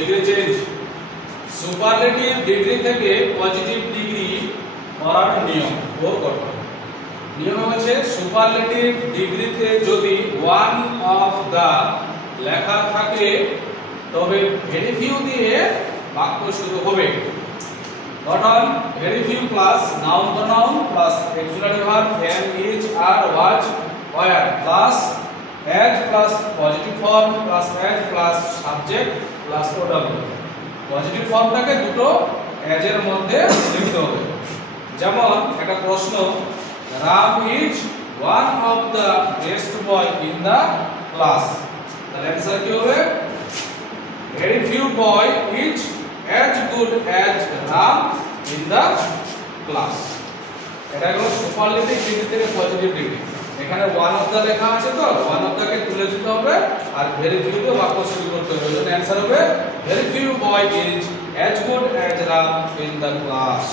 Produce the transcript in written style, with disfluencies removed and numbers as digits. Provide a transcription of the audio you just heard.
Degree change superlative degree থেকে positive degree করার নিয়ম ও গঠন। নিয়ম হচ্ছে সুপারলেটিভ ডিগ্রিতে যদি ওয়ান অফ দা লেখা থাকে তবে ভেরি ফিউ দিয়ে বাক্য শুরু হবে। গঠন very few plus noun pronoun plus auxiliary verb am is are was were plus as plus positive form plus as plus subject plus OW. Positive ফর্মটাকে দুটো এজ এর মধ্যে লিখতে হবে। যেমন একটা প্রশ্ন, Ram is one of the best boy in the class, তাহলে অ্যানসার কি হবে? Very few boy is as good as Ram in the class। এটা হলো সুপারলেটিভ ডিগ্রি থেকে পজিটিভ ডিগ্রি। এখানে ওয়ান অফ দা লেখা আছে, তো ওয়ান অফ দাকে তুলে দিতে হবে আর ভেরি ফিউ দিয়ে বাক্য শুরু করতে হবে। এর অ্যানসার হবে very few boy is as good as Ram in the class।